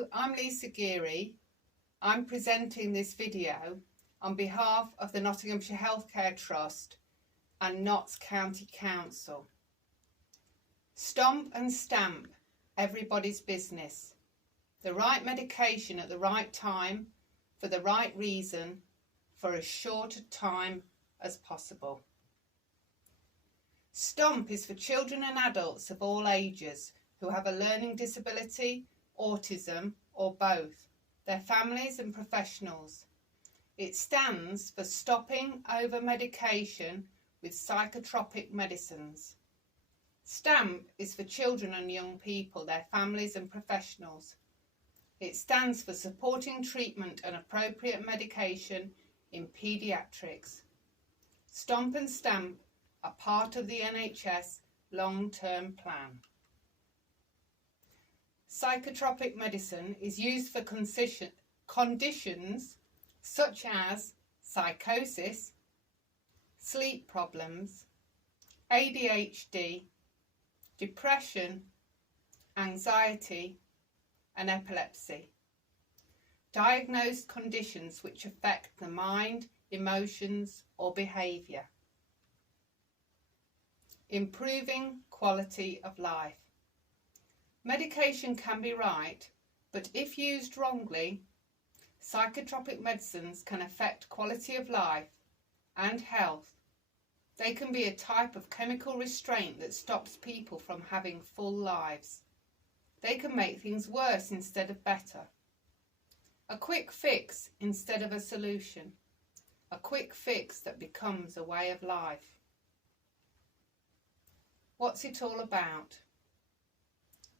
Hello, I'm Lisa Geary. I'm presenting this video on behalf of the Nottinghamshire Healthcare Trust and Notts County Council. STOMP and STAMP, everybody's business. The right medication at the right time, for the right reason, for as short a time as possible. STOMP is for children and adults of all ages who have a learning disability, autism, or both, their families and professionals. It stands for Stopping Over-Medication with Psychotropic Medicines. STAMP is for children and young people, their families and professionals. It stands for Supporting Treatment and Appropriate Medication in Paediatrics. STOMP and STAMP are part of the NHS long-term plan. Psychotropic medicine is used for conditions such as psychosis, sleep problems, ADHD, depression, anxiety, and epilepsy. Diagnosed conditions which affect the mind, emotions, or behaviour. Improving quality of life. Medication can be right, but if used wrongly, psychotropic medicines can affect quality of life and health. They can be a type of chemical restraint that stops people from having full lives. They can make things worse instead of better. A quick fix instead of a solution. A quick fix that becomes a way of life. What's it all about?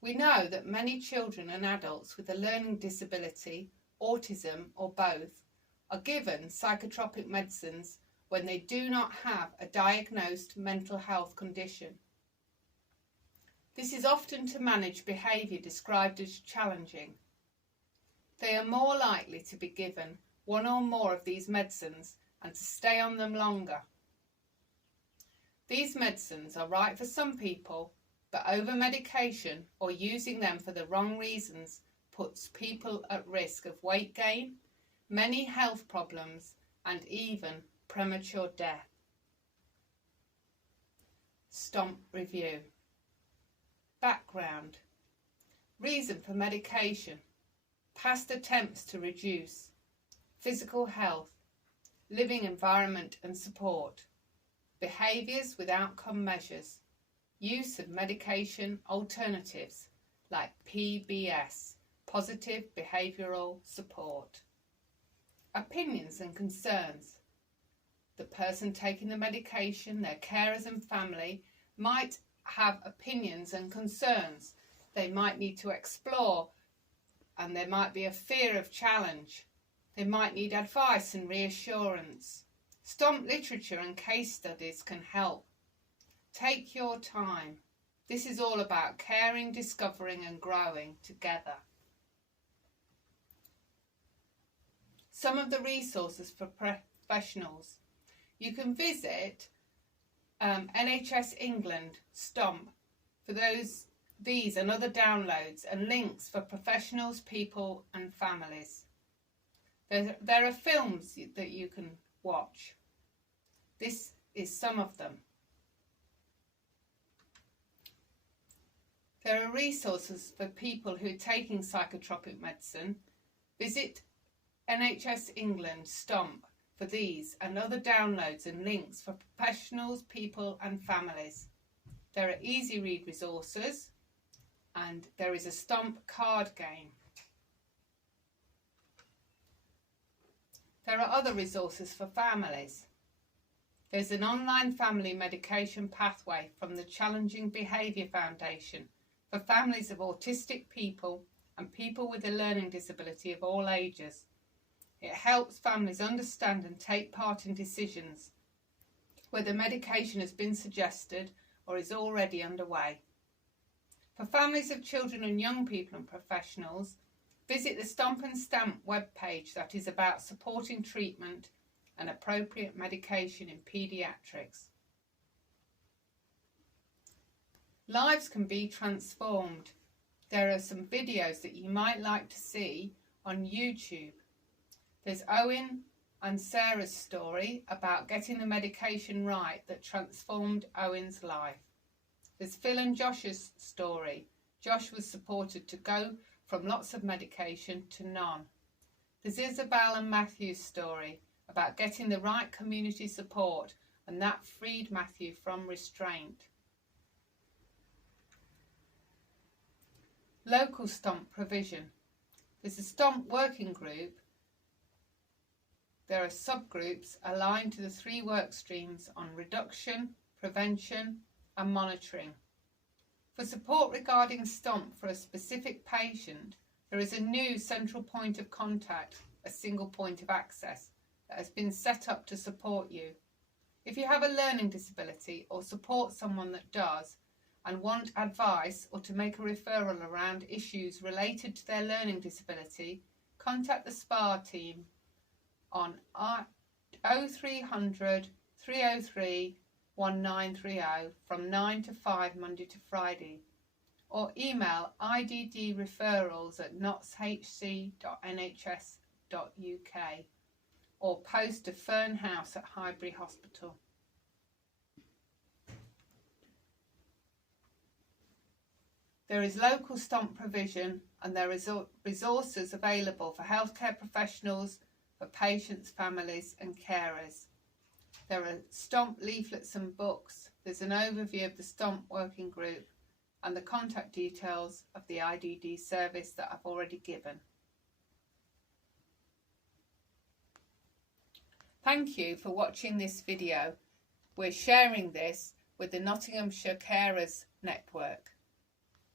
We know that many children and adults with a learning disability, autism, or both are given psychotropic medicines when they do not have a diagnosed mental health condition. This is often to manage behaviour described as challenging. They are more likely to be given one or more of these medicines and to stay on them longer. These medicines are right for some people, but over-medication or using them for the wrong reasons puts people at risk of weight gain, many health problems, and even premature death. STOMP review. Background. Reason for medication. Past attempts to reduce. Physical health. Living environment and support. Behaviours with outcome measures. Use of medication alternatives like PBS, positive behavioural support. Opinions and concerns. The person taking the medication, their carers and family might have opinions and concerns. They might need to explore, and there might be a fear of challenge. They might need advice and reassurance. STOMP literature and case studies can help. Take your time. This is all about caring, discovering and growing together. Some of the resources for professionals. You can visit NHS England STOMP for these and other downloads and links for professionals, people and families. There are films that you can watch. This is some of them. There are resources for people who are taking psychotropic medicine. Visit NHS England STOMP for these and other downloads and links for professionals, people and families. There are easy read resources and there is a STOMP card game. There are other resources for families. There's an online family medication pathway from the Challenging Behaviour Foundation for families of autistic people and people with a learning disability of all ages. It helps families understand and take part in decisions, whether medication has been suggested or is already underway. For families of children and young people and professionals, visit the STOMP and STAMP webpage that is about supporting treatment and appropriate medication in paediatrics. Lives can be transformed. There are some videos that you might like to see on YouTube. There's Owen and Sarah's story about getting the medication right that transformed Owen's life. There's Phil and Josh's story. Josh was supported to go from lots of medication to none. There's Isabel and Matthew's story about getting the right community support, and that freed Matthew from restraint. Local STOMP provision. There's a STOMP working group. There are subgroups aligned to the 3 work streams on reduction, prevention and monitoring. For support regarding STOMP for a specific patient, there is a new central point of contact, a single point of access, that has been set up to support you. If you have a learning disability or support someone that does and want advice or to make a referral around issues related to their learning disability, contact the SPA team on 0300 303 1930 from 9 to 5 Monday to Friday, or email iddreferrals@notshc.nhs.uk, or post to Fern House at Highbury Hospital. There is local STOMP provision, and there is resources available for healthcare professionals, for patients, families and carers. There are STOMP leaflets and books. There's an overview of the STOMP working group and the contact details of the IDD service that I've already given. Thank you for watching this video. We're sharing this with the Nottinghamshire Carers Network.